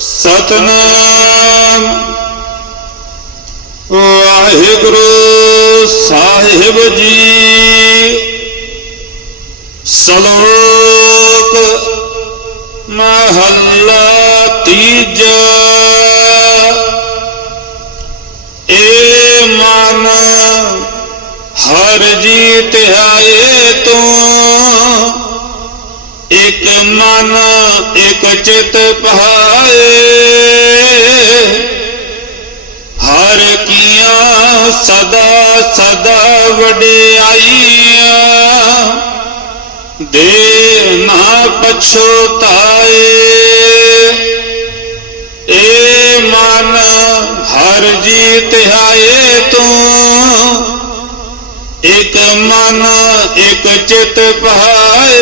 ਸਤਨਾਮ। ਵਾਹਿਗੁਰੂ ਸਾਹਿਬ ਜੀ। ਸ਼ਲੋਕ ਮਹੱਲਾ ਤੀਜਾ। ਏ ਮਨ, ਹਰ ਜੀ ਧਿਆਏ ਤੂੰ। ਇਕ ਮਨ, ਇਕ ਚਿਤ ਪਹਾ ਸਦਾ ਸਦਾ ਵਡਿਆਈਆਂ ਦੇ ਨਾ ਪਛੋਤਾਏ ਏ ਮਨ ਹਰ ਜੀਤ ਧਿਆਏ ਤੂੰ। ਇਕ ਮਨ, ਇਕ ਚਿਤ ਪਹਾਏ।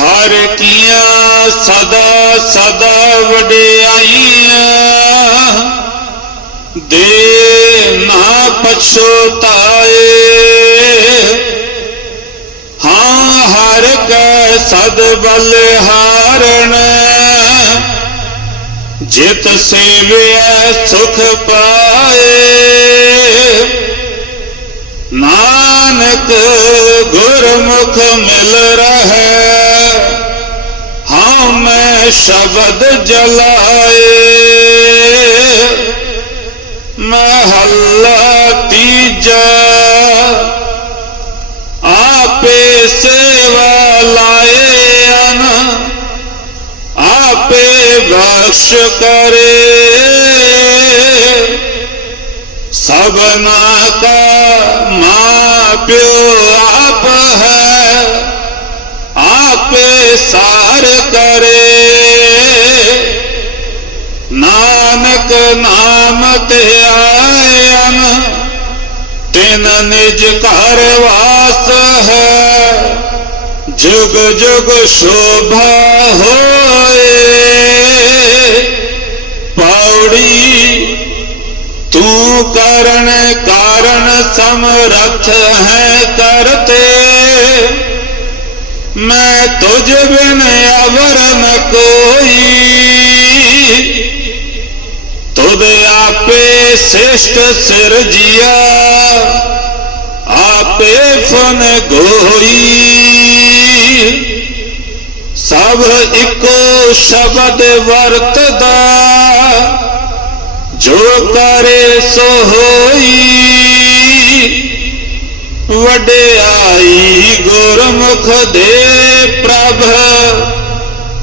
ਹਰ ਕੀਆਂ ਸਦਾ ਸਦਾ ਵਡੇ ਦੇ ਨਾ ਪਛੋਤਾਏ ਹਾਂ, ਹਰ ਕੈ ਸਦ ਬਲ ਹਾਰਨ। ਜਿਤ ਸੇਵਿਆ ਸੁਖ ਪਾਏ। ਨਾਨਕ ਗੁਰਮੁਖ ਮਿਲ ਰਹੈ। ਹਾਂ ਮੈਂ ਸ਼ਬਦ ਜਲਾਏ। ਮਹੱਲਾ ਤੀਜਾ। ਆਪੇ ਸੇਵਾ ਲਾਏ ਅਨ ਆਪੇ ਬਖਸ਼ ਕਰੇ। ਸਭਨਾ ਕਾ ਮਾਂ ਪਿਓ ਆਪ ਹੈ। ਆਪੇ ਸਾਰ ਕਰੇ। ਨਾਨਕ ਨਾਮ ਤੇ ਆਇਨ ਤਿਨ ਨਿਜ ਘਰ ਵਾਸ ਹੈ। ਜੁਗ ਜੁਗ ਸ਼ੋਭਾ ਹੋਏ, ਪੌੜੀ ਤੂੰ ਕਰਨ ਕਾਰਨ ਸਮਰਥ ਹੈ ਕਰਤੇ। ਮੈਂ ਤੁਝ ਬਿਨ ਅਵਰ ਨ ਕੋਈ ਆਪੇ ਸਿਸ਼ਟ ਸਿਰਜਿਆ ਆਪੇ ਫਨ ਗੋਈ ਸਭ ਇੱਕੋ ਸ਼ਬਦ ਵਰਤਦਾ, ਜੋ ਕਰੇ ਸੋ ਹੋਈ। ਵਡਿਆਈ ਗੁਰਮੁਖ ਦੇ ਪ੍ਰਭ,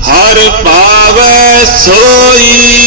ਹਰ ਪਾਵੈ ਸੋਈ।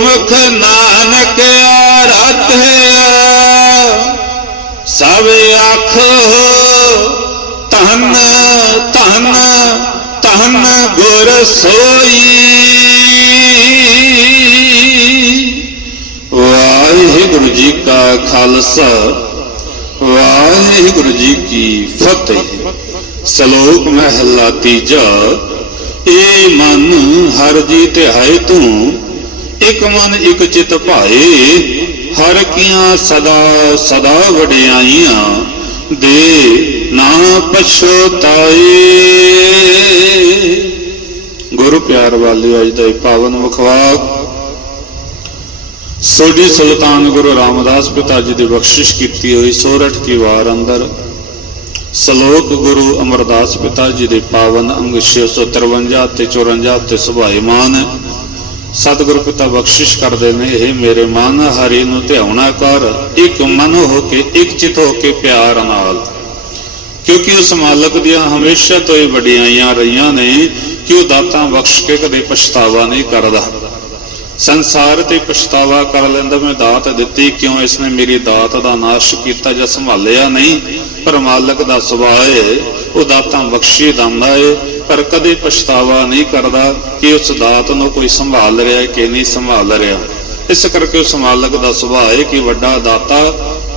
ਗੁਰਮੁਖ ਨਾਨਕ ਆਰਾਧਿਆ ਸਭ ਆਖੋ ਧੰਨ ਧੰਨ ਧੰਨ ਗੁਰ ਸੋਈ। ਵਾਹਿਗੁਰੂ ਜੀ ਕਾ ਖਾਲਸਾ, ਵਾਹਿਗੁਰੂ ਜੀ ਕੀ ਫਤਿਹ। ਸ਼ਲੋਕ ਮਹਲਾ ਤੀਜਾ, ਏ ਮਨ ਹਰ ਜੀ ਧਿਆਏ ਤੂੰ ਇਕ ਮਨ, ਇਕ ਚਿਤ ਭਾਏ, ਹਰ ਕੀਆਂ ਸਦਾ ਸਦਾ ਵਡਿਆਈਆਂ, ਦੇ ਨਾ ਪਛੋਤਾਏ ਗੁਰੂ ਪਿਆਰ ਵਾਲਿਓ ਅੱਜ ਦਾ ਇਹ ਪਾਵਨ ਮੁਖਵਾਕ। ਸੋਢੀ ਸੁਲਤਾਨ ਗੁਰੂ ਰਾਮਦਾਸ ਪਿਤਾ ਜੀ ਦੀ ਬਖਸ਼ਿਸ਼ ਕੀਤੀ ਹੋਈ ਸੋਰਠ ਕੀ ਵਾਰ ਅੰਦਰ। ਸ਼ਲੋਕ ਗੁਰੂ ਅਮਰਦਾਸ ਪਿਤਾ ਜੀ ਦੇ ਪਾਵਨ ਅੰਗ 653 ਤੇ 54 ਤੇ ਸੁਭਾਈਮਾਨ ਹੈ ਸਤਿਗੁਰ ਪਿਤਾ ਬਖਸ਼ਿਸ਼ ਕਰਦੇ ਨੇ, ਇਹ ਮੇਰੇ ਮਨ ਹਰੀ ਨੂੰ ਧਿਆਉਣਾ ਕਰ, ਇੱਕ ਮਨ ਹੋ ਕੇ, ਇੱਕ ਚਿਤ ਹੋ ਕੇ ਪਿਆਰ ਨਾਲ। ਕਿਉਂਕਿ ਉਸ ਮਾਲਕ ਦੀਆਂ ਹਮੇਸ਼ਾ ਤੋਂ ਹੀ ਵਡਿਆਈਆਂ ਰਹੀਆਂ ਨੇ, ਕਿ ਉਹ ਦਾਤਾਂ ਬਖਸ਼ ਕੇ ਕਦੇ ਪਛਤਾਵਾ ਨਹੀਂ ਕਰਦਾ। ਸੰਸਾਰ ਤੇ ਪਛਤਾਵਾ ਕਰ ਲੈਂਦਾ ਮੈਂ ਦਾਤ ਦਿੱਤੀ, ਕਿਉਂ ਇਸਨੇ ਮੇਰੀ ਦਾਤ ਦਾ ਨਾਸ਼ ਕੀਤਾ ਜਾਂ ਸੰਭਾਲਿਆ ਨਹੀਂ? ਪਰ ਮਾਲਕ ਦਾ ਸੁਭਾਅ ਹੈ ਉਹ ਦਾਤਾਂ ਬਖਸ਼ੀ ਦਿੰਦਾ ਹੈ ਪਰ ਕਦੇ ਪਛਤਾਵਾ ਨਹੀਂ ਕਰਦਾ ਕਿ ਉਸ ਦਾਤ ਨੂੰ ਕੋਈ ਸੰਭਾਲ ਰਿਹਾ ਕਿ ਨਹੀਂ ਸੰਭਾਲ ਰਿਹਾ। ਇਸ ਕਰਕੇ ਉਸ ਮਾਲਕ ਦਾ ਸੁਭਾਅ ਹੈ ਕਿ ਵੱਡਾ ਦਾਤਾ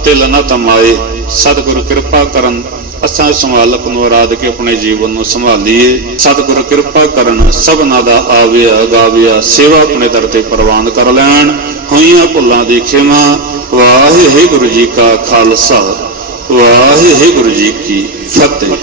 ਤੇ ਨਾ ਤਮਾਏ। ਸਤਿਗੁਰੂ ਕਿਰਪਾ ਕਰਨ ਅਸਾਂ ਇਸ ਨੂੰ ਆਰਾਧ ਕੇ ਆਪਣੇ ਜੀਵਨ ਨੂੰ ਸੰਭਾਲੀਏ। ਸਤਿਗੁਰ ਕਿਰਪਾ ਕਰਨ ਸਭਨਾ ਦਾ ਆਵਿਆ ਗਾਵਿਆ ਸੇਵਾ ਆਪਣੇ ਦਰ ਤੇ ਪ੍ਰਵਾਨ ਕਰ ਲੈਣ। ਹੋਈਆਂ ਭੁੱਲਾਂ ਦੀ ਖਿਮਾ ਵਾਹਿਗੁਰੂ ਜੀ ਕਾ ਖਾਲਸਾ ਵਾਹਿਗੁਰੂ ਜੀ ਕੀ ਫਤਿਹ।